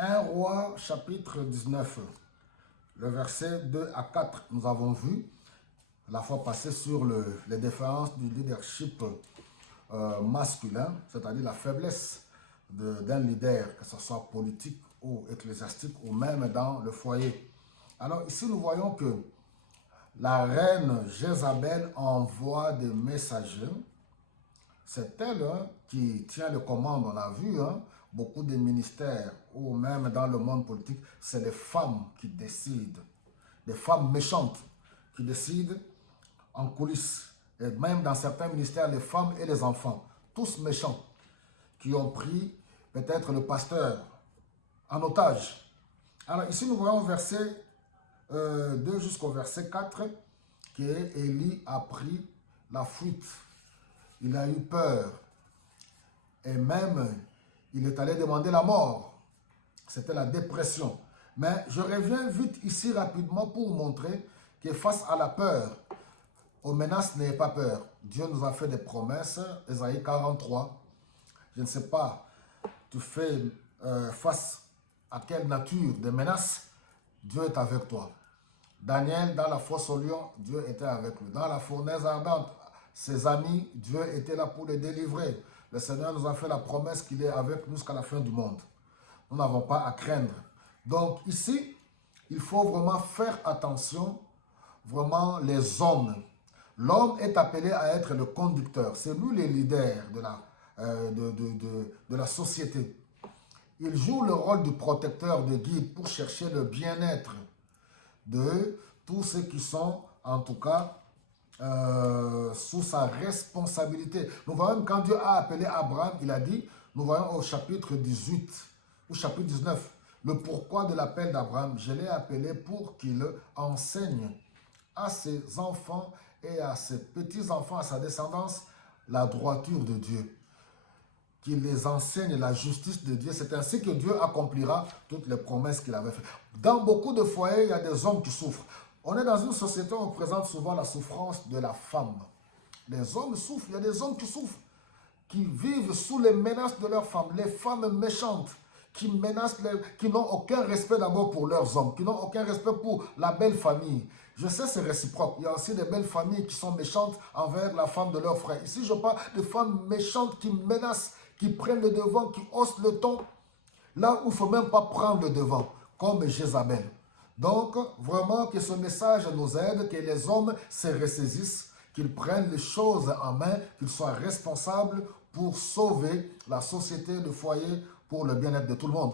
1 Roi chapitre 19, le verset 2 à 4, nous avons vu la fois passée sur les différences du leadership masculin, c'est-à-dire la faiblesse d'un leader, que ce soit politique ou ecclésiastique ou même dans le foyer. Alors ici nous voyons que la reine Jézabel envoie des messagers. C'est elle qui tient le commande, on a vu, beaucoup de ministères ou même dans le monde politique, c'est les femmes qui décident, des femmes méchantes qui décident en coulisses. Et même dans certains ministères, les femmes et les enfants, tous méchants, qui ont pris peut-être le pasteur en otage. Alors ici nous voyons au verset 2 jusqu'au verset 4 qu'Élie a pris la fuite. Il a eu peur et même il est allé demander la mort. C'était la dépression. Mais je reviens vite ici rapidement pour montrer que face à la peur, aux menaces, n'ayez pas peur. Dieu nous a fait des promesses. Ésaïe 43. Je ne sais pas, tu fais face à quelle nature de menaces, Dieu est avec toi. Daniel, dans la fosse au lion, Dieu était avec lui. Dans la fournaise ardente, ses amis, Dieu était là pour les délivrer. Le Seigneur nous a fait la promesse qu'il est avec nous jusqu'à la fin du monde. Nous n'avons pas à craindre. Donc ici, il faut vraiment faire attention, vraiment les hommes. L'homme est appelé à être le conducteur. C'est lui le leader de la société. Il joue le rôle du protecteur, de guide pour chercher le bien-être de tous ceux qui sont, en tout cas, sous sa responsabilité. Nous voyons quand Dieu a appelé Abraham, il a dit, nous voyons au chapitre 18, au chapitre 19, le pourquoi de l'appel d'Abraham. Je l'ai appelé pour qu'il enseigne à ses enfants et à ses petits-enfants, à sa descendance, la droiture de Dieu. Qu'il les enseigne la justice de Dieu. C'est ainsi que Dieu accomplira toutes les promesses qu'il avait faites. Dans beaucoup de foyers, il y a des hommes qui souffrent. On est dans une société où on présente souvent la souffrance de la femme. Les hommes souffrent, il y a des hommes qui souffrent, qui vivent sous les menaces de leurs femmes. Les femmes méchantes qui menacent, qui n'ont aucun respect d'abord pour leurs hommes, qui n'ont aucun respect pour la belle famille. Je sais, c'est réciproque. Il y a aussi des belles familles qui sont méchantes envers la femme de leur frère. Ici, je parle de femmes méchantes qui menacent, qui prennent le devant, qui haussent le ton, là où il ne faut même pas prendre le devant, comme Jézabel. Donc, vraiment que ce message nous aide, que les hommes se ressaisissent, qu'ils prennent les choses en main, qu'ils soient responsables pour sauver la société, le foyer, pour le bien-être de tout le monde.